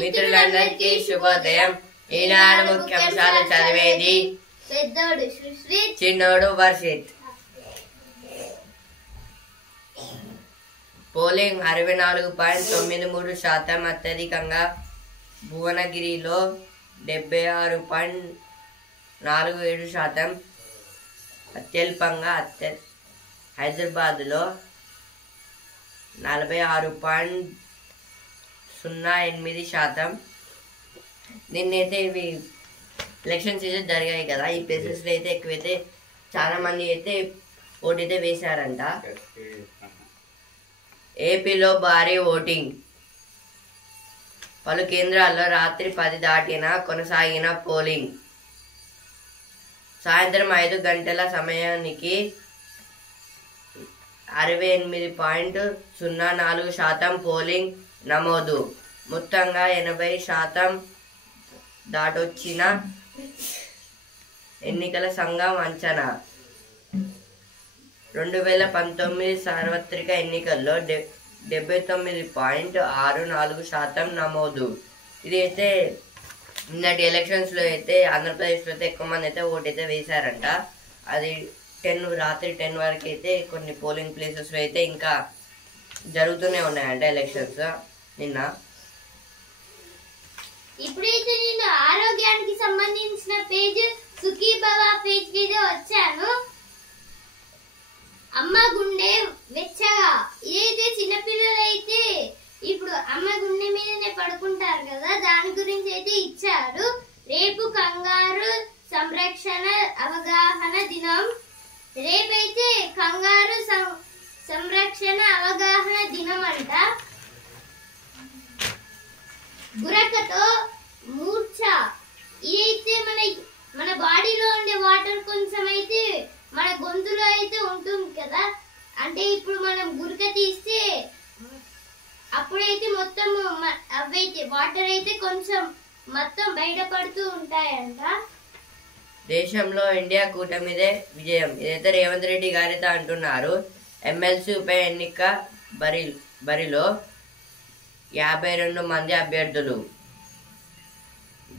మిత్రులందరికీ శుభోదయం. ఈనాడు ముఖ్యాంశాలు చదివేది పెద్దోడు సుశ్రీత్, చిన్నోడు వర్షిత్. పోలింగ్ 64.93%, అత్యధికంగా భువనగిరిలో 76.47%, అత్యల్పంగా హైదరాబాద్లో 46.08%. నిన్నైతే ఇవి ఎలక్షన్ సీజన్ జరిగాయి కదా, ఈ ప్లేసెస్లో అయితే ఎక్కువైతే చాలా మంది అయితే ఓటైతే వేశారంట. ఏపీలో భారీ ఓటింగ్, పలు కేంద్రాల్లో రాత్రి 10 దాటినా కొనసాగిన పోలింగ్. సాయంత్రం 5 గంటల సమయానికి 68.04% పోలింగ్ నమోదు. మొత్తంగా 80% దాటొచ్చిన ఎన్నికల సంఘం అంచనా. 2019 సార్వత్రిక ఎన్నికల్లో 79.64% నమోదు. ఇది అయితే నిన్నటి ఎలక్షన్స్లో అయితే ఆంధ్రప్రదేశ్లో అయితే ఎక్కువ మంది అయితే ఓటైతే వేశారంట. అది రాత్రి 10 వరకు అయితే కొన్ని పోలింగ్ ప్లేసెస్లో అయితే ఇంకా జరుగుతూనే ఉన్నాయంట ఎలక్షన్స్. నిన్న ఇప్పుడైతే నేను ఆరోగ్యానికి సంబంధించిన పేజ్ సుఖీ భవ పేజ్ మీద వచ్చాను. అమ్మ గుండె వెచ్చగా. ఇదైతే చిన్నపిల్లలు అయితే ఇప్పుడు అమ్మ గుండె మీదనే పడుకుంటారు కదా, దాని గురించి అయితే ఇచ్చారు. రేపు కంగారు సంరక్షణ అవగాహన దినం. రేపైతే కంగారు సంరక్షణ అవగాహన దినం అంట. గురకతో మూర్ఛ. ఇదైతే మన బాడీలో ఉండే వాటర్ కొంచెం అయితే మన గొంతులో అయితే ఉంటుంది కదా, అంటే ఇప్పుడు మనం గురక తీస్తే అప్పుడైతే మొత్తం అవైతే వాటర్ అయితే కొంచెం మొత్తం బయటపడుతూ ఉంటాయంట. దేశంలో ఇండియా కూటమిదే విజయం, ఇదైతే రేవంత్ రెడ్డి గారైతే అంటున్నారు. ఎమ్మెల్సీ ఉప ఎన్నిక బరిలో 52 మంది అభ్యర్థులు.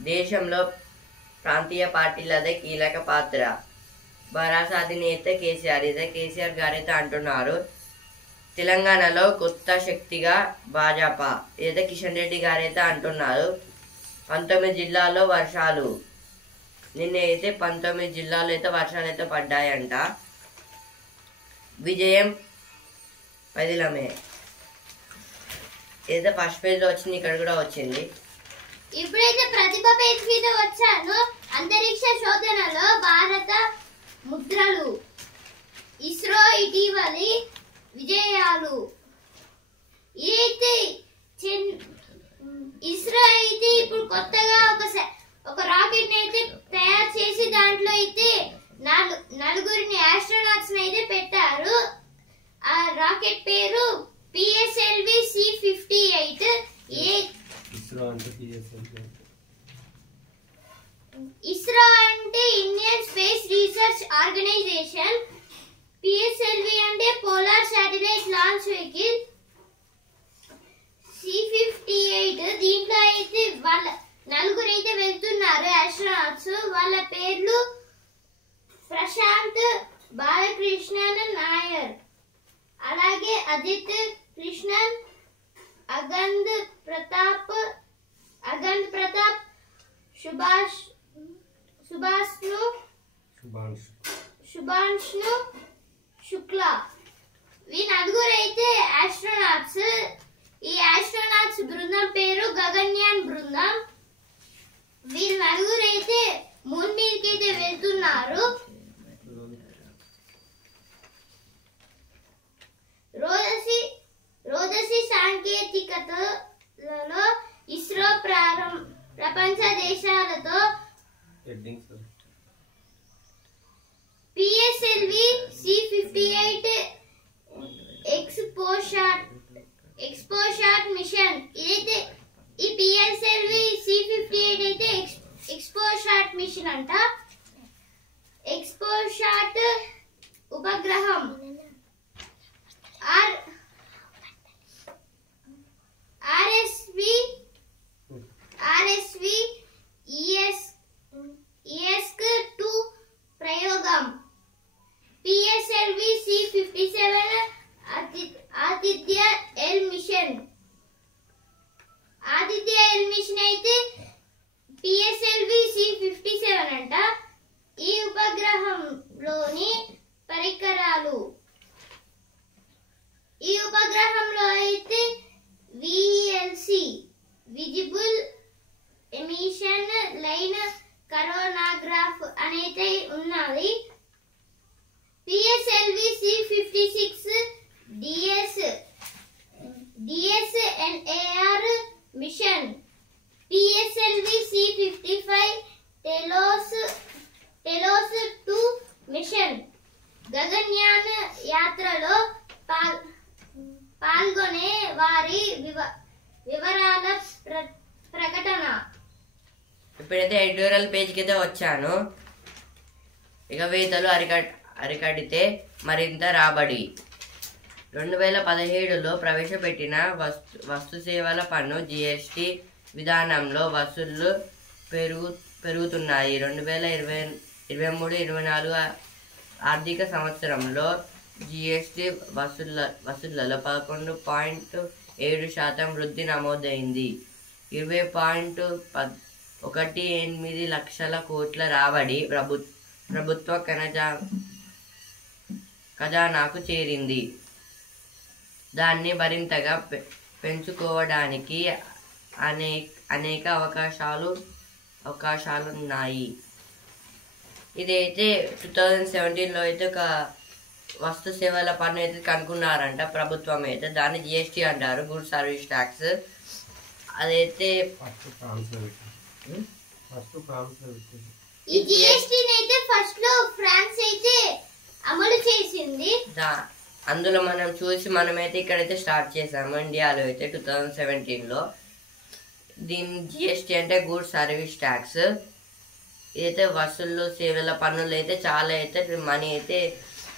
దేశంలో ప్రాంతీయ పార్టీలదే కీలక పాత్ర. భరాస అధినేత కేసీఆర్, ఇదే కేసీఆర్ గారైతే అంటున్నారు. తెలంగాణలో కొత్త శక్తిగా భాజపా, ఇదైతే కిషన్ రెడ్డి గారైతే అంటున్నారు. 19 జిల్లాల్లో వర్షాలు. నిన్న అయితే 19 జిల్లాల్లో అయితే వర్షాలు అయితే పడ్డాయంట. విజయం పదిలమే. ఏదైతే ఫస్ట్ పేజ్ లో వచ్చింది, ఇక్కడ కూడా వచ్చింది. ఇప్పుడైతే ప్రతిభ పేజ్ మీద వచ్చాను. అంతరిక్ష శోధనలో భారత ముద్రలు. ఇస్రో ఇటీవలి విజయాలు. ఇదైతే ఇస్రో అయితే ఇప్పుడు కొత్తగా ఒక రాకెట్ అయితే తయారు చేసి దాంట్లో అయితే నలుగురిని ఆస్ట్రోనాట్స్ అయితే పెట్టారు. ఆ రాకెట్ పేరు PSLV C58. ఇస్రో అంటే Indian space research organisation. PSLV అంటే polar satellite launch vehicle. C58 దీంట్లో అయితే వాళ్ళ నలుగురు అయితే వెళ్తున్నారు ఆస్ట్రోనాట్స్. వాళ్ళ పేర్లు ప్రశాంత్, బాలకృష్ణన్ నాయర్, అలాగే అజిత్ కృష్ణన్, అగంద్ ప్రతాప్, శుభాంష్ను శుక్లా. ఈ నలుగురు అయితే ఆస్ట్రోనాట్స్. ఈ ఆస్ట్రోనాట్స్ బృందం పేరు గగన్యాన్ బృందం. వీళ్ళు నలుగురు అయితే మూన్ మీదకి అయితే వెళ్తున్నారు. రోదసి సాంకేతికతలలో ఇస్రో ప్రపంచ దేశాలతో PSLV C58 ఎక్స్పోషాట్ మిషన్. ఇదైతే ఈ PSLV C58 అయితే ఎక్స్పోషాట్ మిషన్ అంట. ఎక్స్పోషాట్ ఉపగ్రహం RSV మిషన్ అయితే PSLV C57 అంట. ఈ ఉపగ్రహంలోని పరికరాలు, ఈ ఉపగ్రహంలో అయితే VELC visible emission line coronagraph అనేది ఉన్నది. PSLV C56 DSNAR mission, PSLV C55 TeLEOS 2 mission. Gaganyaan యాత్రలో పాల్గొనే వారి వివరాల ప్రకటన. ఇప్పుడైతే ఎడిటోరియల్ పేజ్కి అయితే వచ్చాను. ఎగవేతలు అరికడితే మరింత రాబడి. 2017లో ప్రవేశపెట్టిన వస్తు సేవల పన్ను GST విధానంలో వసూళ్లు పెరుగుతున్నాయి. 2023-24 ఆర్థిక సంవత్సరంలో GST వసూళ్లలో 11.7% వృద్ధి నమోదైంది. 20.18 లక్షల కోట్ల రాబడి ప్రభుత్వ ఖజానాకు చేరింది. దాన్ని మరింతగా పెంచుకోవడానికి అనేక అవకాశాలున్నాయి. ఇదైతే 2017లో అయితే ఒక వస్తు సేవల పన్ను అయితే కనుక్కున్నారంట ప్రభుత్వం అయితే. దాన్ని GST అంటారు, గుడ్ సర్వీస్ ట్యాక్స్. అదైతే ఈ GST అయితే ఫస్ట్ లో ఫ్రాన్స్ అయితే అమలు చేసింది. అందులో మనం చూసి మనమైతే ఇక్కడైతే స్టార్ట్ చేసాము ఇండియాలో అయితే 2017లో. దీని GST అంటే గుడ్ సర్వీస్ ట్యాక్స్. ఇదైతే వసూళ్ళు సేవల పన్నులు అయితే చాలా అయితే మనీ అయితే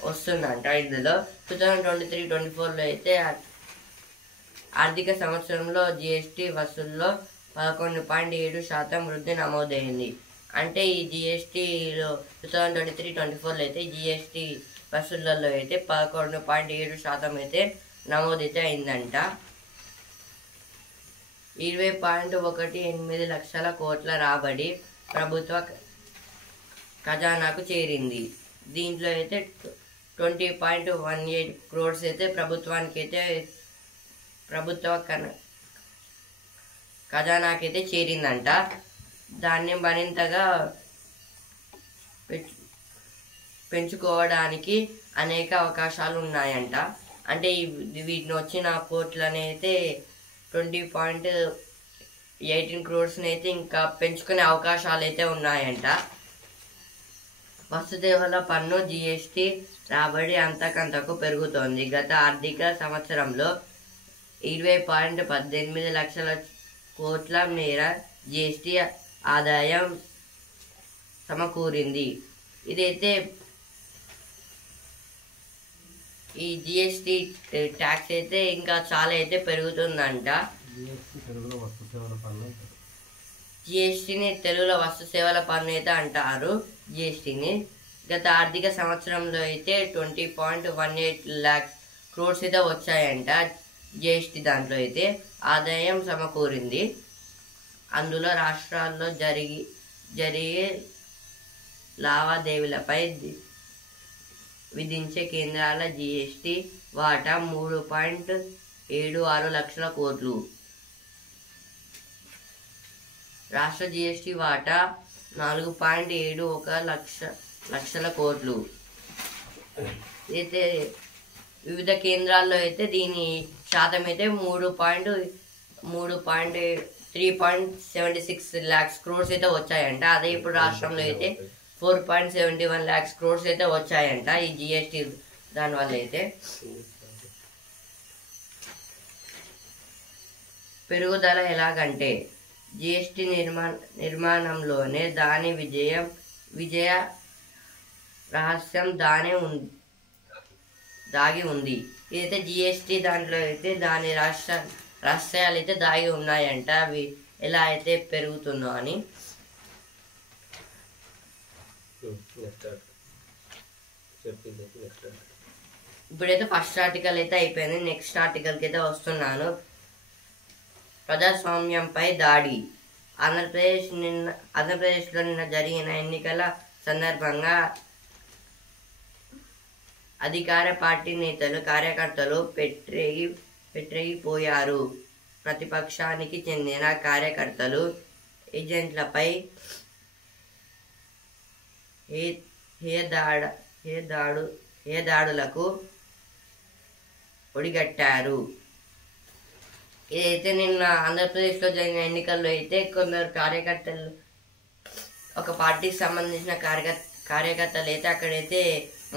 వస్తుందంట. ఇందులో 2023-24లో అయితే ఆర్థిక సంవత్సరంలో GST వసూల్లో 11.7% వృద్ధి నమోదైంది. అంటే ఈ GSTలో 2023-24లో అయితే GST వసూళ్లలో అయితే 11.7% అయితే నమోదైతే అయిందంట. 20.18 లక్షల కోట్ల రాబడి ప్రభుత్వ ఖజానాకు చేరింది. దీంట్లో అయితే 20.18 crores అయితే ప్రభుత్వానికి అయితే ప్రభుత్వ ఖజానాకైతే చేరిందంట. దాన్ని మరింతగా పెంచుకోవడానికి అనేక అవకాశాలు ఉన్నాయంట. అంటే వీటిని వచ్చిన కోట్లని అయితే 20.18 crores అయితే ఇంకా పెంచుకునే అవకాశాలు అయితే ఉన్నాయంట. వస్తుసేవల పన్ను GST రాబడి అంతకంతకు పెరుగుతోంది. గత ఆర్థిక సంవత్సరంలో 20.18 లక్షల కోట్ల మేర GST ఆదాయం సమకూరింది. ఇదైతే ఈ GST ట్యాక్స్ అయితే ఇంకా చాలా అయితే పెరుగుతుందంట. GSTని తెలుగులో వస్తు సేవల పన్ను అయితే అంటారు. GSTని గత ఆర్థిక సంవత్సరంలో అయితే 20.18 lakhs crores అయితే వచ్చాయంట. GST దాంట్లో అయితే ఆదాయం సమకూరింది. అందులో రాష్ట్రాల్లో జరిగే లావాదేవీలపై విధించే కేంద్రాల GST వాటా 3.76 లక్షల కోట్లు. రాష్ట్ర GST వాటా 4.71 లక్షల కోట్లు. అయితే వివిధ కేంద్రాల్లో అయితే దీని శాతం అయితే 3.76 lakhs crores అయితే వచ్చాయంట. అదే ఇప్పుడు రాష్ట్రంలో అయితే 4.71 lakhs crores అయితే వచ్చాయంట ఈ GST దానివల్ల అయితే. పెరుగుదల ఎలాగంటే GST నిర్మాణంలోనే దాని విజయ రహస్యం దాగి ఉంది. ఇదైతే GST దాంట్లో అయితే దాని రహస్యాలు అయితే దాగి ఉన్నాయంట. అవి ఎలా అయితే పెరుగుతుందో అని. ఇప్పుడైతే ఫస్ట్ ఆర్టికల్ అయితే అయిపోయింది. నెక్స్ట్ ఆర్టికల్కి అయితే వస్తున్నాను. ప్రజాస్వామ్యంపై దాడి. ఆంధ్రప్రదేశ్లో నిన్న జరిగిన ఎన్నికల సందర్భంగా అధికార పార్టీ నేతలు కార్యకర్తలు పెట్టిపోయారు. ప్రతిపక్షానికి చెందిన కార్యకర్తలు ఏజెంట్లపై దాడులకు ఒడిగట్టారు. ఇదైతే నిన్న ఆంధ్రప్రదేశ్లో జరిగిన ఎన్నికల్లో అయితే కొందరు కార్యకర్తలు, ఒక పార్టీకి సంబంధించిన కార్యకర్తలు అయితే అక్కడైతే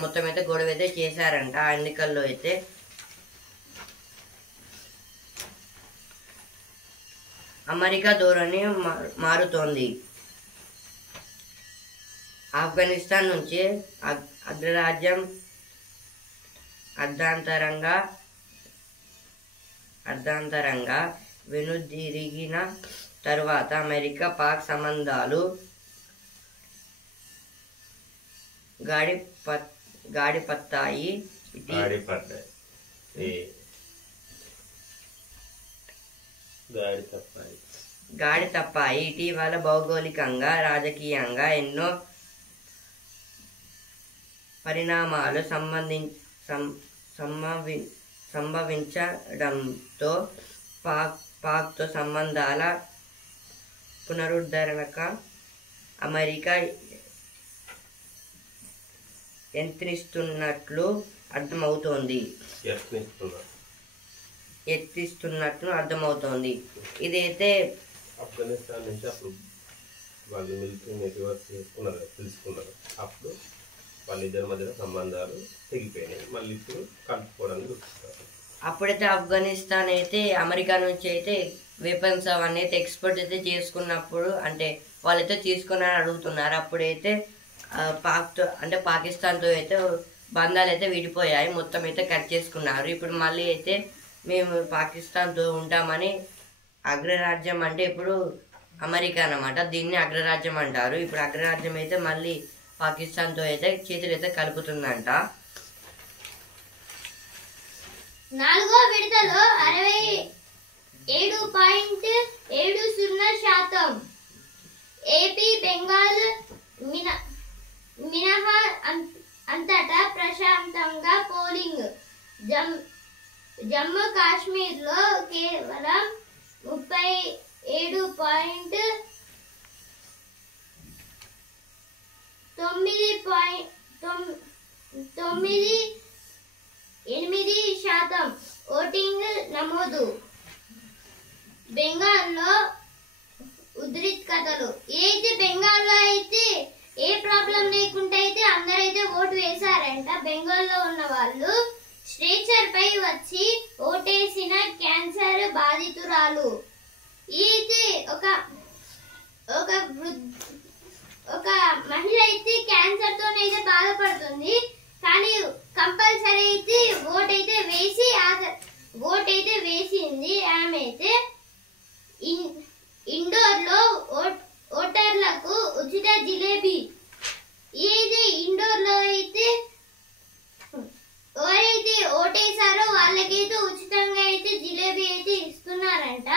మొత్తం అయితే గొడవ అయితే చేశారంట. ఆ ఎన్నికల్లో అయితే అమెరికా ధోరణి మారుతోంది. ఆఫ్ఘనిస్తాన్ నుంచి అగ్రరాజ్యం అర్ధాంతరంగా వెనుదిరిగిన తరువాత అమెరికా పాక్ సంబంధాలు గాడిపట్టాయి. ఇటీవల భౌగోళికంగా, రాజకీయంగా ఎన్నో పరిణామాలు సంభవించడంతో పాక్తో సంబంధాల పునరుద్ధరణకు అమెరికా యత్నిస్తున్నట్లు అర్థమవుతోంది. ఇదైతే ఆఫ్ఘనిస్తాన్ నుంచి అప్పుడు వాళ్ళు మిలిటరీని రివర్స్ చేసుకున్నారు, తెలుసుకున్నారు. అప్పుడు వాళ్ళిద్దరి మధ్య సంబంధాలు తెగిపోయినాయి. మళ్ళీ ఇప్పుడు కలుపుకోవడానికి చూస్తారు. అప్పుడైతే ఆఫ్ఘనిస్తాన్ అయితే అమెరికా నుంచి అయితే వెపన్స్ అవన్నీ అయితే ఎక్స్పోర్ట్ అయితే చేసుకున్నప్పుడు, అంటే వాళ్ళైతే తీసుకున్నారని అడుగుతున్నారు. అప్పుడైతే పాక్తో అంటే పాకిస్తాన్తో అయితే బంధాలు అయితే విడిపోయాయి, మొత్తం అయితే కట్ చేసుకున్నారు. ఇప్పుడు మళ్ళీ అయితే మేము పాకిస్తాన్తో ఉంటామని, అగ్రరాజ్యం అంటే ఇప్పుడు అమెరికా అన్నమాట, దీన్ని అగ్రరాజ్యం అంటారు. ఇప్పుడు అగ్రరాజ్యం అయితే మళ్ళీ పాకిస్తాన్తో అయితే చేతులు అయితే కలుపుతుందంట. 4వ విడతలో 67.70% ఏపీ, బెంగాల్ మినహా అంతటా ప్రశాంతంగా పోలింగ్. జమ్మూ కాశ్మీర్లో కేవలం 37.98% ఓటింగ్ నమోదు. బెంగాల్లో ఉద్రిక్తతలు. అయితే బెంగాల్లో అయితే ఏ ప్రాబ్లం లేకుండా అయితే అందరైతే ఓటు వేశారంట. బెంగాల్లో ఉన్న వాళ్ళు స్ట్రెచర్ పై వచ్చి ఓటేసిన క్యాన్సర్ బాధితురాలు. ఇది ఒక మహిళ అయితే క్యాన్సర్ తోనైతే బాధపడుతుంది. కానీ కంపల్సరీ అయితే ఓటైతే వేసింది. ఆమె అయితే ఇండోర్ లో ఓటర్లకు ఉచిత జిలేబీ. ఇది ఇండోర్ లో అయితే ఎవరైతే ఓటేసారో వాళ్ళకైతే ఉచితంగా అయితే జిలేబీ అయితే ఇస్తున్నారంట.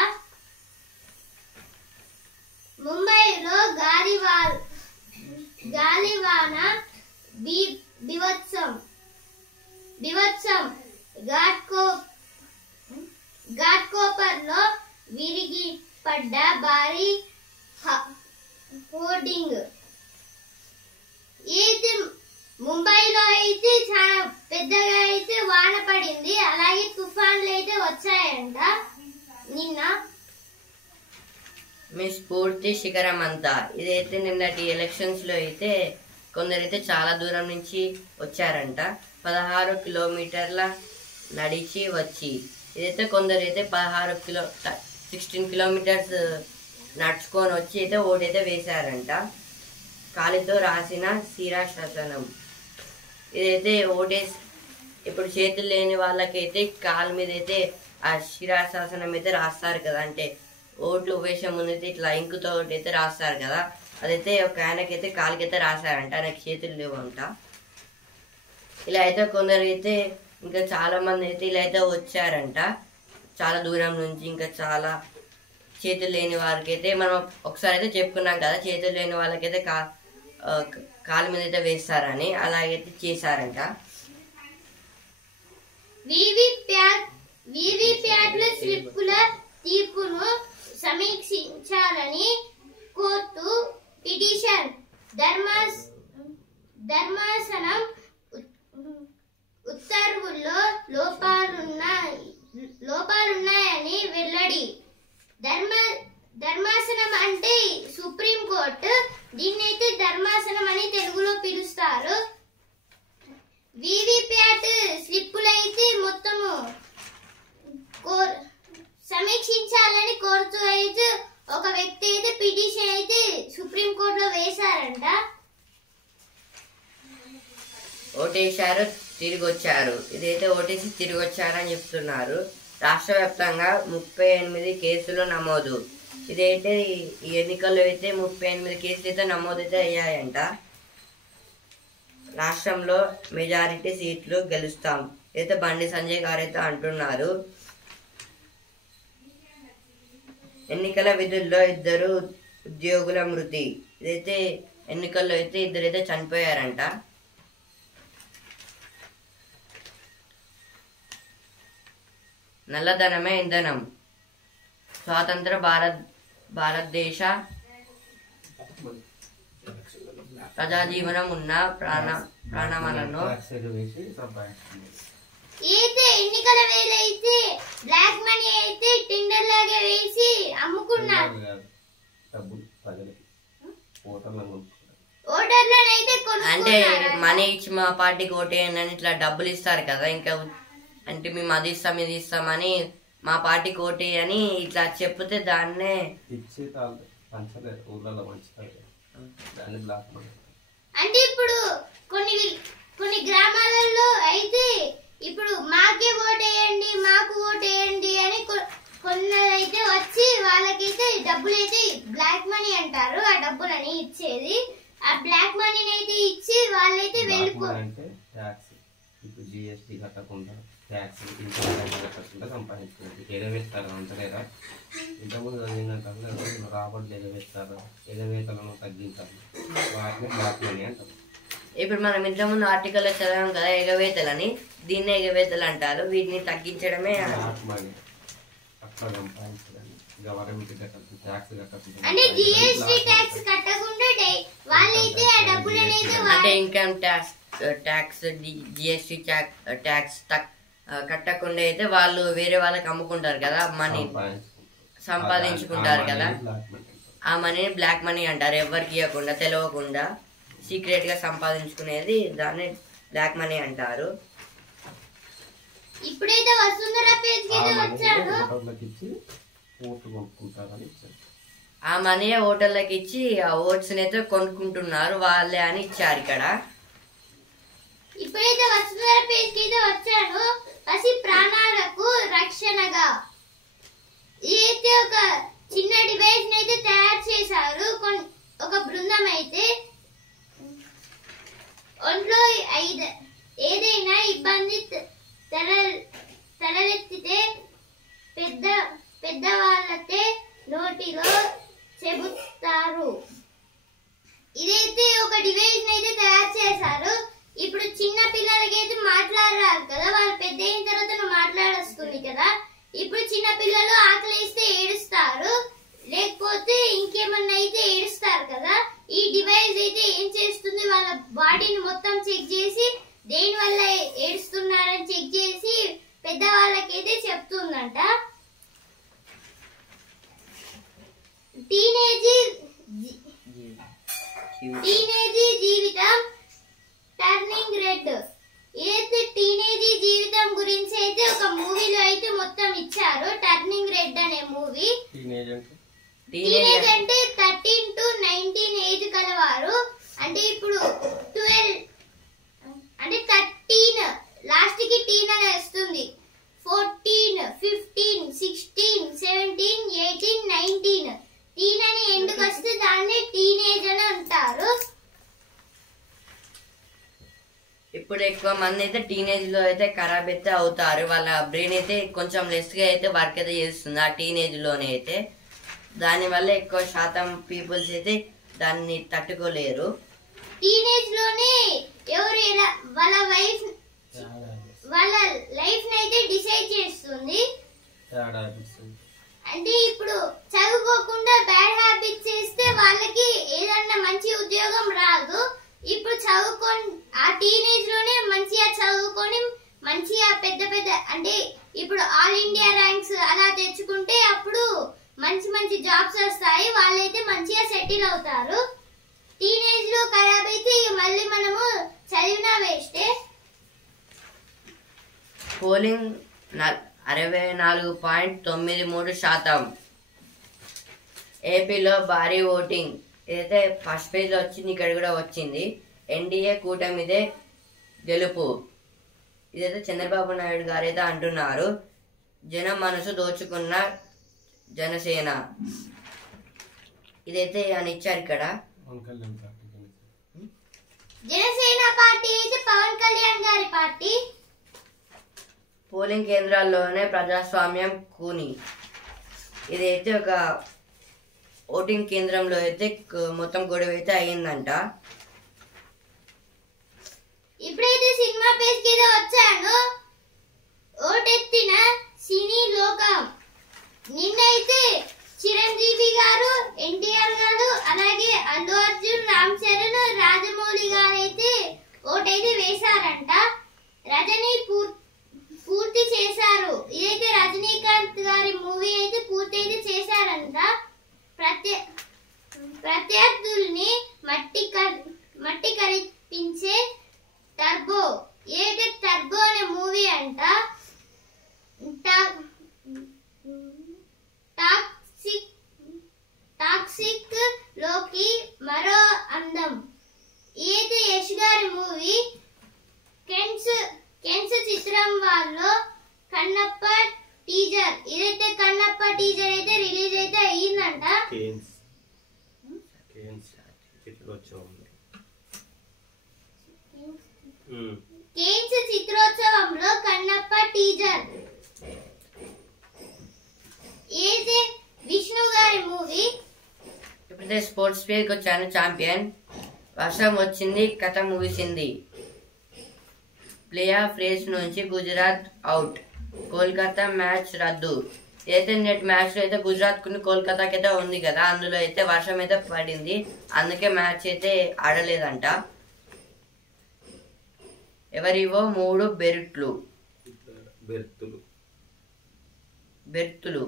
ముంబైలో గాలివాన బివత్సం. ఘాట్కోపర్ లో విరిగి పడ్డ భారీ హోర్డింగ్. అయితే ముంబైలో అయితే చాలా పెద్దగా అయితే వాన పడింది, అలాగే తుఫాన్లు అయితే వచ్చాయంట నిన్న. మీ స్ఫూర్తి శిఖరం అంతా. ఇదైతే నిన్నటి ఎలక్షన్స్ లో అయితే కొందరైతే చాలా దూరం నుంచి వచ్చారంట, 16 కిలోమీటర్ల నడిచి వచ్చి. ఇదైతే కొందరైతే 16 కిలోమీటర్స్ నడుచుకొని వచ్చి అయితే ఓటైతే వేశారంట. కాలితో రాసిన శిలాశాసనం. ఇదైతే ఓటేసి ఇప్పుడు చేతులు లేని వాళ్ళకైతే కాలు మీద అయితే ఆ శిలాశాసనం అయితే రాస్తారు కదా, అంటే ఓట్లు వేసే ముందు అయితే ఇట్లా ఇంకుతో అయితే రాస్తారు కదా, అదైతే ఒక ఆయనకైతే కాలుకైతే రాశారంట, ఆయనకి చేతులు లేవంట. ఇలా అయితే కొందరు అయితే ఇంకా చాలా మంది అయితే ఇలా అయితే వచ్చారంట చాలా దూరం నుంచి, ఇంకా చాలా చేతులు లేని వారికి అయితే మనం ఒకసారి అయితే చెప్పుకున్నాం కదా, చేతులు లేని వాళ్ళకైతే కాలు మీద అయితే వేస్తారని, అలాగైతే చేశారంట. వీవీప్యాట్ల స్లిప్పుల తీర్పును సమీక్షించాలని కోర్టు పిటిషన్. ధర్మాసనం ఉత్తర్వుల్లో లోపాలున్నాయని వెల్లడి. ధర్మాసనం అంటే సుప్రీం కోర్టు, దీన్నైతే ధర్మాసనం అని తెలుగులో పిలుస్తారు. వీవీప్యాట్ స్లిప్పులైతే మొత్తము సమీక్షించాలని కోరుతూ అయితే ఒక వ్యక్తి అయితే పిటిషన్ అయితే సుప్రీం కోర్టులో వేశారంట. ఓటేశారు, తిరిగి వచ్చారు. ఇదైతే ఓటేసి తిరిగి వచ్చారని చెప్తున్నారు. రాష్ట్ర వ్యాప్తంగా 38 కేసులు నమోదు. ఇదైతే ఈ ఎన్నికల్లో అయితే 38 కేసులు అయితే నమోదైతే అయ్యాయంట. రాష్ట్రంలో మెజారిటీ సీట్లు గెలుస్తాం అయితే బండి సంజయ్ గారు అయితే అంటున్నారు. ఎన్నికల విధుల్లో 2 ఉద్యోగుల మృతి. ఇదైతే ఎన్నికల్లో అయితే 2 అయితే చనిపోయారంట. నల్లధనమే ఇంధనం. స్వాతంత్ర భారతదేశ ప్రజాజీవనం ఉన్న ప్రాణాలను అయితే ఎన్నికల వేళ అయితే బ్లాక్ మనీ అయితే టెండర్ లాగా వేసి అమ్ముకున్నారు. అంటే మనీ ఇచ్చి మా పార్టీకి ఓటేయండి అని ఇట్లా డబ్బులు ఇస్తారు కదా, ఇంకా అంటే మేము అది ఇస్తాం ఇది ఇస్తామని మా పార్టీకి ఓటే అని ఇట్లా చెప్తే దాన్నే అంటే ఇప్పుడు కొన్ని గ్రామాలలో అయితే ఇప్పుడు మాకే ఓటేయండి మాకు ఓటేయండి అని కొందరైతే వచ్చి వాళ్ళకైతే డబ్బులు అయితే బ్లాక్ మనీ అంటారు, ఆ డబ్బులని ఇచ్చేది. ఆ బ్లాక్ మనీని అయితే ఇచ్చి వాళ్ళైతే వెళ్ళిపో ట్యాక్స్ కట్టకుండా సంపాదించుకున్నది ఎగవేస్తారు అంటలేదా? ఇంతకుముందు చదివినట్టు రాబడి ఎగవేస్తారు, ఎగవేతలను తగ్గించాలి, వాటిని బ్లాక్ మనీ అంటారు. ఇప్పుడు మనం ఇంతకుముందు ఆర్టికల్లో చదివాం కదా ఎగవేతలని, దీన్నే ఎగవేతలు అంటారు. వీటిని తగ్గించడమే బ్లాక్ మనీ. అట్లా సంపాదించడానికి గవర్నమెంట్ కట్టాల్సిన ట్యాక్స్ కట్టకుండా అంటే జిఎస్టీ ట్యాక్స్ కట్టకుండా వాళ్ళైతే ఆ డబ్బులు అనేది అంటే ఇన్కమ్ ట్యాక్స్ జిఎస్టీ ట్యాక్స్ కట్టకుండా అయితే వాళ్ళు వేరే వాళ్ళకి అమ్ముకుంటారు కదా, మనీ సంపాదించుకుంటారు కదా, ఆ మనీని బ్లాక్ మనీ అంటారు. ఎవరికి ఇవ్వకుండా తెలియకుండా సీక్రెట్ గా సంపాదించుకునేది దాన్ని బ్లాక్ మనీ అంటారు. ఇప్పుడైతే వసుంధర పేజ్ కి వచ్చాడు, ఆ మనీ ఓటర్లకు ఇచ్చి ఆ ఓట్స్ అయితే కొనుక్కుంటున్నారు వాళ్ళే అని ఇచ్చారు ఇక్కడ. ఇప్పుడైతే వసుంధర పేజ్ కి వచ్చాను. పసి ప్రాణాలకు రక్షణగా ఇదైతే ఒక చిన్న డివైస్ అయితే తయారు చేశారు ఒక బృందం అయితే. ఒంట్లో ఏదైనా ఇబ్బంది తలెత్తితే పెద్దవాళ్ళతే నోటిలో చెబుతారు. ఇదైతే ఒక డివైస్ అయితే తయారు చేశారు. ఇప్పుడు చిన్న పిల్లలకి అయితే మాట్లాడరారు కదా, వాళ్ళు పెద్ద అయిన తర్వాత మాట్లాడొస్తుంది కదా. ఇప్పుడు చిన్న పిల్లలు ఆకలిస్తే ఏడుస్తారు, లేకపోతే ఇంకేమన్నా అయితే ఏడుస్తారు కదా. ఈ డివైస్ అయితే ఏం చేస్తుంది, వాళ్ళ బాడీని మొత్తం చెక్ చేసి దేని వల్ల ఏడుస్తున్నారని చెక్ చేసి పెద్దవాళ్ళకైతే చెప్తుందంట. టీనేజీ జీవితం టర్నింగ్ రెడ్. ఏదైతే టీనేజీ జీవితం గురించి అయితే ఒక మూవీలో అయితే మొత్తం ఇచ్చారు, టర్నింగ్ రెడ్ అనే మూవీ. టీనేజ్ అంటే 13 to 19 ఏజ్ కలవారు. అంటే ఇప్పుడు 12 అంటే 13 లాస్ట్ కి టీన్ అని వస్తుంది. 14, 15, 16, 17, 18, 19 టీన్ అని ఎందుకు వస్తే దాన్ని టీనేజ్ అని అంటారు. ఇప్పుడు ఎక్కువ మంది అయితే టీనేజ్ లో అయితే ఖరాబ్ అయితే అవుతారు. వాళ్ళ బ్రెయిన్ అయితే కొంచెం లెస్ గా అయితే వర్క్ అయితే చేస్తుంది ఆ టీనేజ్ లోనే అయితే. దానివల్ల ఎక్కువ శాతం పీపుల్స్ అయితే దాన్ని తట్టుకోలేరు. టీనేజ్ లోనే ఎవరు ఎలా వాళ్ళ లైఫ్ అయితే డిసైడ్ చేస్తుంది. అంటే ఇప్పుడు చదువుకోకుండా బ్యాడ్ హ్యాబిట్స్ చేస్తే వాళ్ళకి ఏదన్నా మంచి ఉద్యోగం రాదు. ఇప్పుడు చదువుకొని ఆ టీనేజ్ లోనే మంచిగా చదువుకొని మంచిగా పెద్ద పెద్ద అంటే ఇప్పుడు ఆల్ ఇండియా ర్యాంక్స్ అలా తెచ్చుకుంటే అప్పుడు మంచి మంచి జాబ్స్ వస్తాయి. వాళ్ళైతే మంచిగా సెటిల్ అవుతారు. టీనేజ్ లో ఖరాబ్ అయితే మళ్ళీ మనము చదివినా వేస్టే. పోలింగ్ 64.93%. ఏపీలో భారీ ఓటింగ్. ఇదైతే ఫస్ట్ పేజ్ లో వచ్చింది, ఇక్కడ కూడా వచ్చింది. ఎన్డీఏ కూటమిదే గెలుపు. ఇదైతే చంద్రబాబు నాయుడు గారు అయితే అంటున్నారు. జనం మనసు దోచుకున్న జనసేన. ఇదైతే అని ఇచ్చారు ఇక్కడ. జనసేన పార్టీ అయితే పవన్ కళ్యాణ్ గారి పార్టీ. పోలింగ్ కేంద్రాల్లోనే ప్రజాస్వామ్యం కూని. ఇదైతే ఒక ఓటింగ్ కేంద్రంలో అయితే మొత్తం గొడవ అయితే అయ్యిందంట. ఇప్పుడైతే సినిమా పేజ్ కి వచ్చాను. ఓటెత్తిన సినీ లోకం. నిన్నైతే చిరంజీవి గారు, ఎన్టీఆర్ గారు, అలాగే అల్లు అర్జున్, రామ్ చరణ్, రాజమౌళి గారు అయితే ఓటైతే వేశారంట. రజనీ పూర్తి చేశారు. ఇదైతే రజనీకాంత్ గారి మూవీ అయితే పూర్తి అయితే చేశారంట. ప్రత్యర్థుల్ని మట్టి కరిపించే టర్బో. ఏదైతే టర్బో అనే మూవీ అంట. టాక్సిక్ లోకి మరో అందం. ఏదైతే యశ్ గారి మూవీ కెన్స్ చిత్రం వాళ్ళు కన్నప్ప టీజర్. ఇదైతే కన్నప్ప టీజర్ అయితే రిలీజ్ అయితే అయ్యిందంట. కేన్స్ చిత్రోత్సవంలో కన్నప్ప టీజర్. ఏది విష్ణు గారి మూవీ. ఇప్పుడైతే స్పోర్ట్స్ పేజ్కి వచ్చాను. ఛాంపియన్. వర్షం వచ్చింది, కథ ముగిసింది. ప్లే ఆఫ్ రేస్ నుంచి గుజరాత్ అవుట్. కోల్కతా మ్యాచ్ రద్దు. అయితే నెట్ మ్యాచ్ లో అయితే గుజరాత్ కు కోల్కతాకి అయితే ఉంది కదా, అందులో అయితే వర్షం అయితే పడింది. అందుకే మ్యాచ్ అయితే ఆడలేదంట. ఎవరివో 3 బెర్తులు.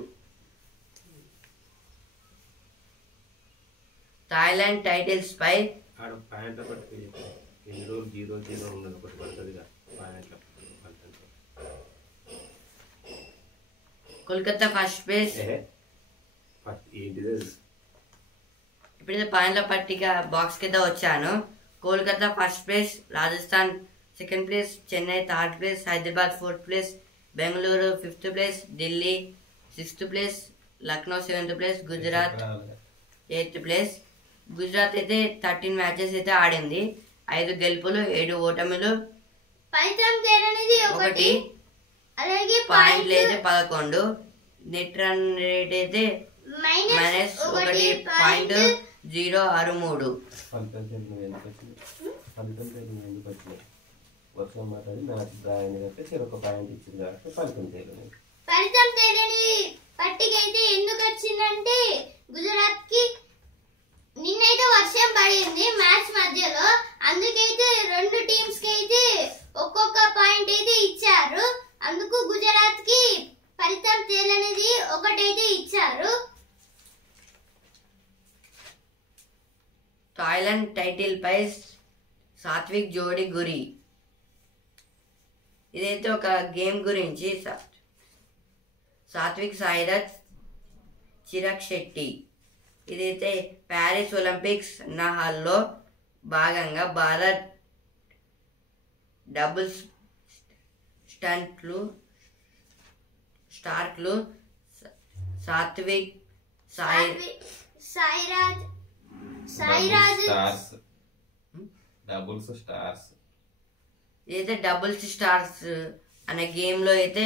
థాయిలాండ్ టైటిల్స్ పై కోల్కతా ఫస్ట్ ప్లేస్. ఇప్పుడు పాయింట్ల పట్టిక బాక్స్ కింద వచ్చాను. Kolkata first place, Rajasthan second place, Chennai third place, Hyderabad fourth place, Bengaluru fifth place, Delhi sixth place, Lucknow seventh place, Gujarat eighth place. Gujarat అయితే 13 మ్యాచెస్ అయితే ఆడింది. 5 గెలుపులు, 7 ఓటమిలు, 1 పాయింట్లు అయితే 11. నెట్ రన్ రేట్ అయితే -1.063. ఫలితం తెలియని పట్టిక అయితే ఎందుకు వచ్చిందంటే గుజరాత్ కి నిన్నైతే వర్షం పడింది మ్యాచ్ మధ్యలో. అందుకైతే 2 టీమ్స్ కి అయితే ఒక్కొక్క పాయింట్ అయితే ఇచ్చారు. అందుకు గుజరాత్ కి ఫలితం తేలనేది ఒకటైతే ఇచ్చారు. థాయిలాండ్ టైటిల్ పై సాత్విక్ జోడి గురి. ఇదైతే ఒక గేమ్ గురించి. సాత్విక్ సాయిరాజ్, చిరాగ్ శెట్టి. ఇదైతే ప్యారిస్ ఒలింపిక్స్ హాల్లో భాగంగా భారత్ డబుల్స్ స్టార్క్లు సాత్విక్ సాయిరాజ్ ఇదైతే డబుల్స్ స్టార్స్ అనే గేమ్ లో అయితే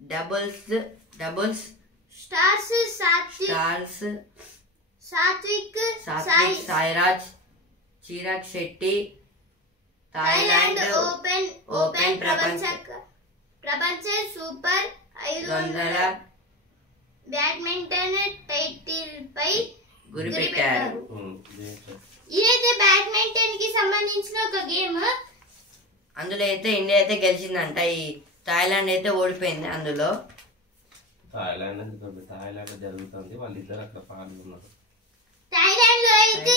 doubles stars stars Satwik Sairaj, Chirag Shetty, Thailand Thailand open ప్రపంచ ప్రపంచ సూపర్ 500 బ్యాడ్మింటన్ టైటిల్ పై గురి పెట్టారు. ఇదైతే బ్యాడ్మింటన్ కి సంబంధించిన ఒక గేమ్. అందులో అయితే ఇండియా అయితే గెలిచిందంట. ఈ థాయిలాండ్ అయితే ఓడిపోయింది. అందులో థాయిలాండ్ జరుగుతుంది, వాళ్ళిద్దరు అక్కడ పాల్గొన్నారు. థాయిలాండ్ లో అయితే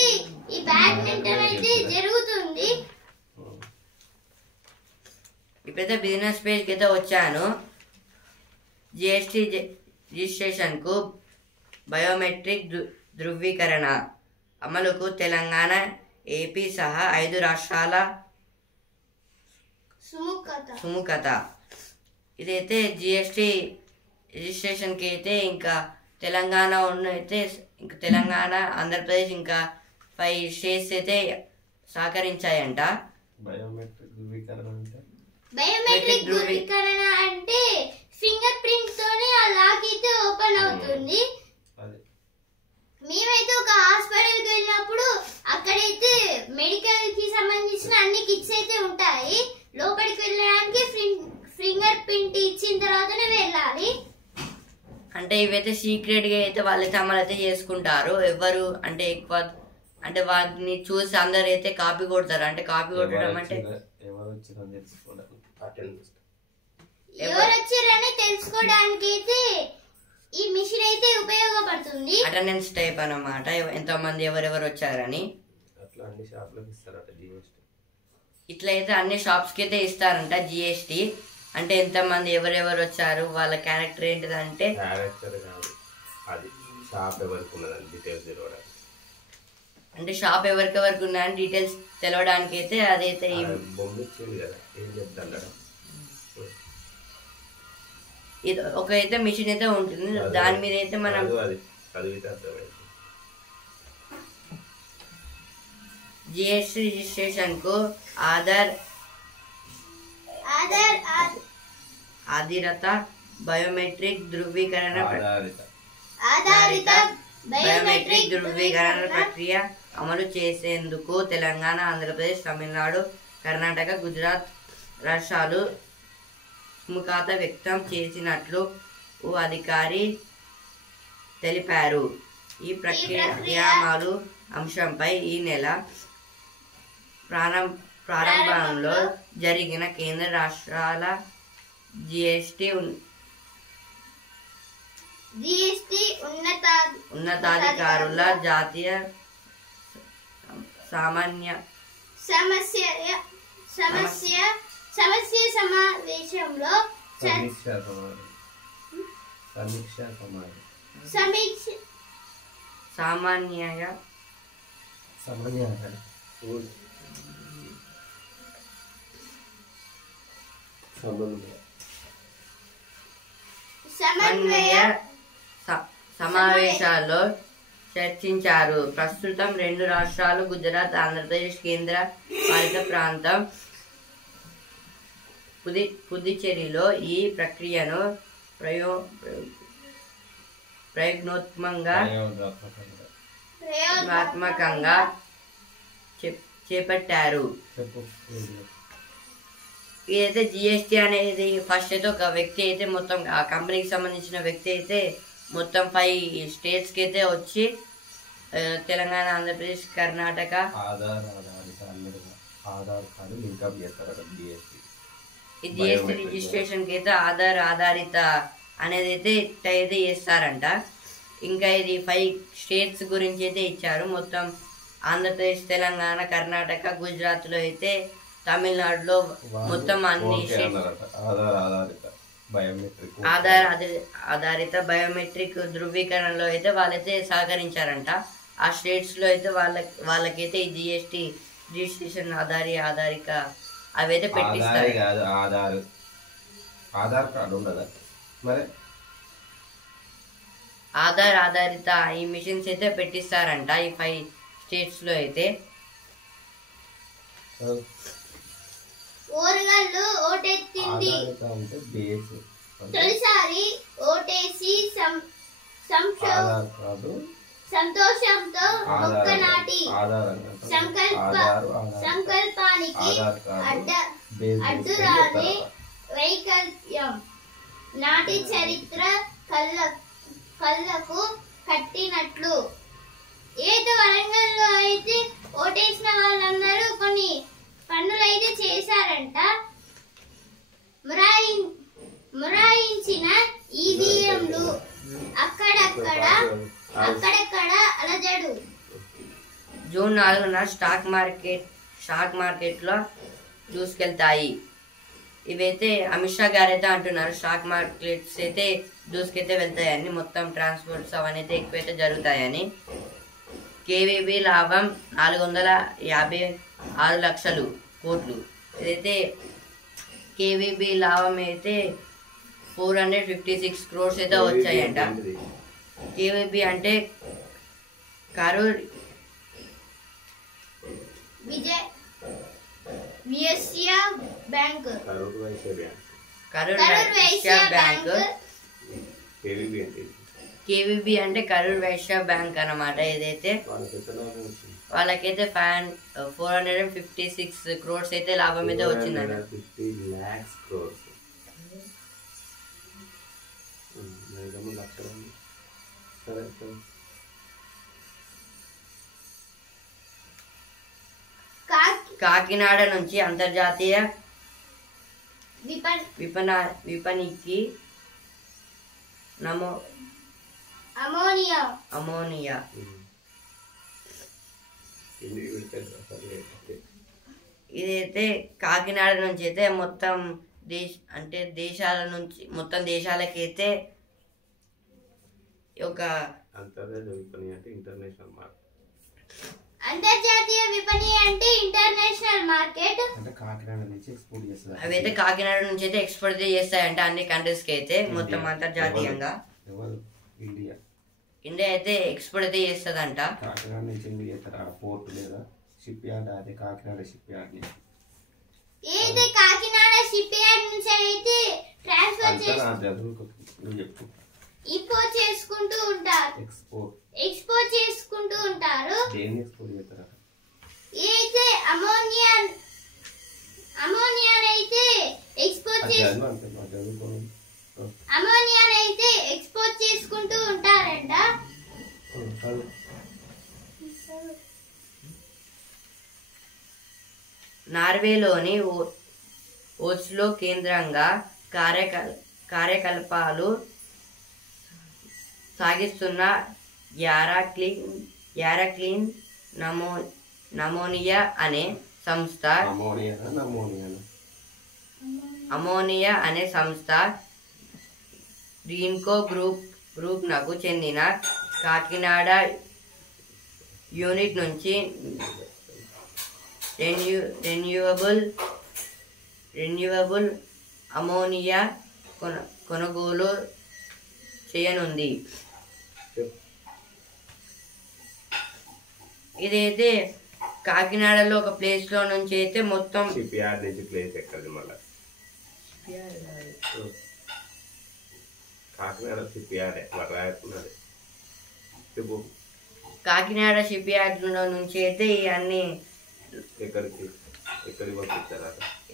ఈ బ్యాడ్మింటన్ అయితే జరుగుతుంది. ఇప్పుడైతే బిజినెస్ పేజ్కి అయితే వచ్చాను. జిఎస్టీ రిజిస్ట్రేషన్ కు బయోమెట్రిక్ ధృవీకరణ అమలుకు తెలంగాణ, ఏపీ సహా 5 రాష్ట్రాల సుముఖత. ఇదైతే జిఎస్టీ రిజిస్ట్రేషన్ కి అయితే ఇంకా తెలంగాణ అయితే ఇంకా తెలంగాణ, ఆంధ్రప్రదేశ్ ఇంకా 5 స్టేట్స్ అయితే సహకరించాయంట. బయోమెట్రిక్ ధృవీకరణ అంటే ఫింగర్ ప్రింట్ తోనే ఆ లాక్ అయితే ఓపెన్ అవుతుంది. మేమైతే ఒక హాస్పిటల్కి వెళ్ళినప్పుడు అక్కడైతే మెడికల్ కి సంబంధించిన అన్ని కిట్స్ అయితే ఉంటాయి. లోపలికి వెళ్ళడానికి ఫింగర్ ప్రింట్ ఇచ్చిన తర్వాతనే వెళ్ళాలి. అంటే ఇవైతే సీక్రెట్ గా అయితే వాళ్ళైతే అమలైతే చేసుకుంటారు. ఎవరు అంటే ఎక్కువ అంటే వాటిని చూసి అందరు అయితే కాపీ కొడతారు. అంటే కాపీ కొట్టడం అంటే ఎవరు వచ్చారని తెలుసుకోవడానికి అయితే ఈ మిషన్ అయితే ఉపయోగపడుతుంది. అటెండెన్స్ టైప్ అన్నమాట. ఎంతమంది ఎవరెవరు వచ్చారని అట్లా అన్ని షాపులకు ఇస్తారట జిఎస్టీ. ఇట్లా అయితే అన్ని షాప్స్ కి అయితే ఇస్తారంట జిఎస్టీ. అంటే ఎంతమంది ఎవరెవరు వచ్చారు, వాళ్ళ క్యారెక్టర్ ఏంటిదంటే క్యారెక్టర్ కాదు, అది షాప్ ఎవరికి ఉన్నదని డీటెయిల్స్ తెలవడానికి. అంటే షాప్ ఎవరికెవరికి ఉన్నాయని డీటెయిల్స్ తెలవడానికి అయితే అదైతే బొమ్మ ఇచ్చింది కదా, ఏం చెప్తాను ఇది ఒక అయితే మిషన్ అయితే ఉంటుంది. దాని మీద అయితే మనం జిఎస్టీ రిజిస్ట్రేషన్ కు ఆధారిత బయోమెట్రిక్ ధృవీకరణ ప్రక్రియ అమలు చేసేందుకు తెలంగాణ, ఆంధ్రప్రదేశ్, తమిళనాడు, కర్ణాటక, గుజరాత్ రాష్ట్రాలు సుముఖత వ్యక్తం చేసినట్లు ఓ అధికారి తెలిపారు. ఈ ప్రక్రియ అమలు అంశంపై ఈ నెల ప్రారంభంలో జరిగిన కేంద్ర రాష్ట్రాల జిఎస్టీ ఉన్నతాధికారుల జాతీయ సమస్య సమావేశంలో సమావేశాల్లో చర్చించారు. ప్రస్తుతం 2 రాష్ట్రాలు గుజరాత్, ఆంధ్రప్రదేశ్, కేంద్ర పాలిత ప్రాంతం పుదుచ్చేరిలో ఈ ప్రక్రియను ప్రయోగాత్మకంగా చేపట్టారు. ఇదైతే జిఎస్టీ అనేది ఫస్ట్ అయితే ఒక వ్యక్తి అయితే మొత్తం ఆ కంపెనీకి సంబంధించిన వ్యక్తి అయితే మొత్తం 5 స్టేట్స్ కి అయితే వచ్చి తెలంగాణ, ఆంధ్రప్రదేశ్, కర్ణాటక ఈ జిఎస్టీ రిజిస్ట్రేషన్ కి అయితే ఆధారిత అనేది అయితే అయితే చేస్తారంట. ఇంకా ఇది 5 స్టేట్స్ గురించి అయితే ఇచ్చారు. మొత్తం ఆంధ్రప్రదేశ్, తెలంగాణ, కర్ణాటక, గుజరాత్ లో అయితే, తమిళనాడులో మొత్తం అన్ని ఆధారిత బయోమెట్రిక్ ధృవీకరణలో అయితే వాళ్ళైతే సహకరించారంట. ఆ స్టేట్స్ లో అయితే వాళ్ళకైతే ఈ జిఎస్టీ రిజిస్ట్రేషన్ ఆధారిక అవైతే పెట్టిస్తారు. ఆధార్ కార్డు ఉండదా మరి? ఆధారిత ఈ మిషన్స్ అయితే పెట్టిస్తారంట ఈ 5 స్టేట్స్ లో అయితే. తొలిసారి ఓటేసి ఆధార్ కార్డు సంతోషంతో మొక్క నాటి సంకల్పానికి అడ్డురాని వైకల్యం నాటి చరిత్ర కళ్ళకు కట్టినట్లు. ఏదో వరంగల్లో అయితే ఓటేసిన వాళ్ళందరూ కొన్ని పనులు అయితే చేశారంట. మురాయించిన ఈవీఎంలు అక్కడక్కడ అలజడు. జూన్ 4న స్టాక్ మార్కెట్లో దూసుకెళ్తాయి. ఇవైతే అమిత్ షా గారు అయితే అంటున్నారు స్టాక్ మార్కెట్స్ అయితే దూసుకైతే వెళ్తాయని, మొత్తం ట్రాన్స్పోర్ట్స్ అవన్నీ అయితే ఎక్కువైతే జరుగుతాయని. కేవీబీ లాభం 456 లక్షల కోట్లు. ఇదైతే కేవీబీ లాభం అయితే 456 crores అయితే వచ్చాయంట. కేవీబీ అంటే కరూర్ వైశ్య బ్యాంక్. కేవీబీ అంటే కరూర్ వైశ్య బ్యాంక్ అన్నమాట. ఇదైతే వాళ్ళకైతే 456 crores అయితే లాభం అయితే వచ్చిందంట. కాకినాడ నుంచి అంతర్జాతీయ విపణికి అమోనియా ఇదైతే కాకినాడ నుంచి అయితే మొత్తం దేశాల నుంచి మొత్తం దేశాలకైతే ఒక అంతర్జాతీయ విపణి అంటే ఇంటర్నేషనల్ మార్కెట్. అవైతే కాకినాడ నుంచి అయితే ఎక్స్పోర్ట్ చేస్తాయంట అన్ని కంట్రీస్ కి అయితే మొత్తం అంతర్జాతీయంగా. ఇండియా అయితే ఎక్స్పోర్ట్ అయితే చేస్తుందంట. కాకినాడ షిప్ యార్డ్ నుంచి అయితే ట్రాన్స్ఫర్ ఇంపోర్ట్ చేసుకుంటూ ఉంటారు, ఎక్స్పోర్ట్ చేసుకుంటూ ఉంటారు. అయితే అమోనియానైతే ఎక్స్పోర్ట్ చేసుకుంటూ ఉంటారంట. నార్వేలోని ఓస్లో కేంద్రంగా కార్యకలాపాలు సాగిస్తున్న యారాక్లీన్ నమోనియా అనే సంస్థ రీన్కో గ్రూప్ నకు చెందిన కాకినాడ యూనిట్ నుంచి రెన్యూవబుల్ అమోనియా కొనుగోలు చేయనుంది. ఇదైతే కాకినాడలో ఒక ప్లేస్ లో నుంచి అయితే మొత్తం కాకినాడ షిప్ యార్డ్ లో నుంచి అయితే ఇవన్నీ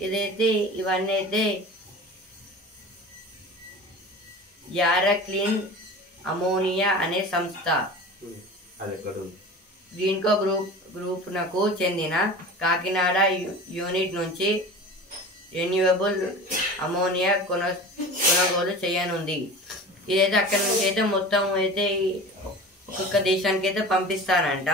ఇదైతే ఇవన్నీ అయితే యారాక్లీన్ అమోనియా అనే సంస్థ గ్రీన్కో గ్రూప్ నకు చెందిన కాకినాడ యూనిట్ నుంచి రెన్యూవబుల్ అమోనియా కొనుగోలు చేయనుంది. ఇదైతే అక్కడి నుంచి అయితే మొత్తం అయితే ఒక్కొక్క దేశానికి అయితే పంపిస్తారంట.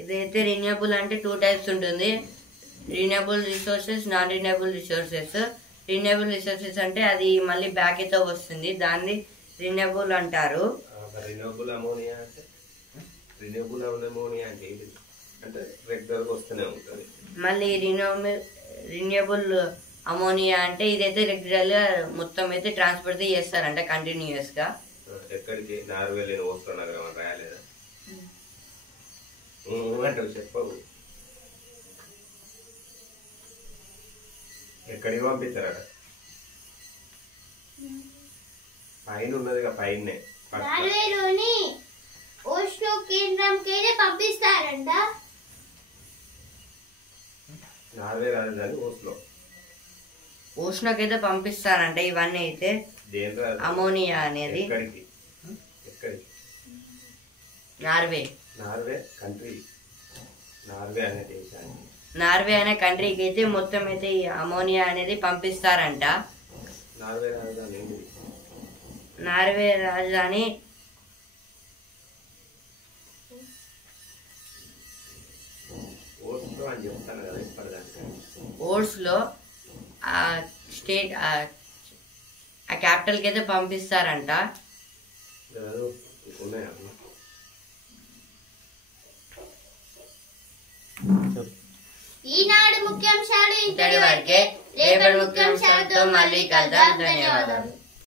ఇదైతే రిన్యూవబుల్ అంటే 2 types ఉంటుంది. Renewable resources, non renewable resources. Renewable resources అంటే అది మళ్ళీ బ్యాక్ అయితే వస్తుంది, దాన్ని రిన్యూవబుల్ అంటారు. మళ్ళీ రిన్యూవబుల్ అమోనియా అంటే ఇదైతే రెగ్యులర్ గా మొత్తం అయితే ట్రాన్స్పోర్ట్ చేస్తారంట కంటిన్యూస్ గా. అంటావు చెప్పవు. ఎక్కడికి పంపిస్తారట? పైన ఉన్నదిగా, పైనే నార్వేలోని ఓస్లో కేంద్రంకి పంపిస్తారంట. నార్వే రాజధాని ఓస్లో. ఓష్లోకైతే పంపిస్తారంట ఇవన్నీ అయితే. దేని రాజధాని? అమోనియా అనేది. ఎక్కడికి? నార్వే. Norway country. నార్వే అనే దేశానికి, నార్వే అనే కంట్రీకి అయితే మొత్తం అయితే ఈ అమోనియా అనేది పంపిస్తారంట. నార్వే రాజధాని ఏంటి? నార్వే రాజధాని ఓస్లో అని చెప్తాను కదా ఇప్పటిదాకా. ఓట్స్లో ఆ స్టేట్ ఆ క్యాపిటల్కి అయితే పంపిస్తారంట. ఉన్నాయా? ఈనాడు ముఖ్యాంశాలు ఇంతటి వరకే. రేపటి ముఖ్యాంశాలతో మళ్ళీ కలుద్దాం. ధన్యవాదాలు.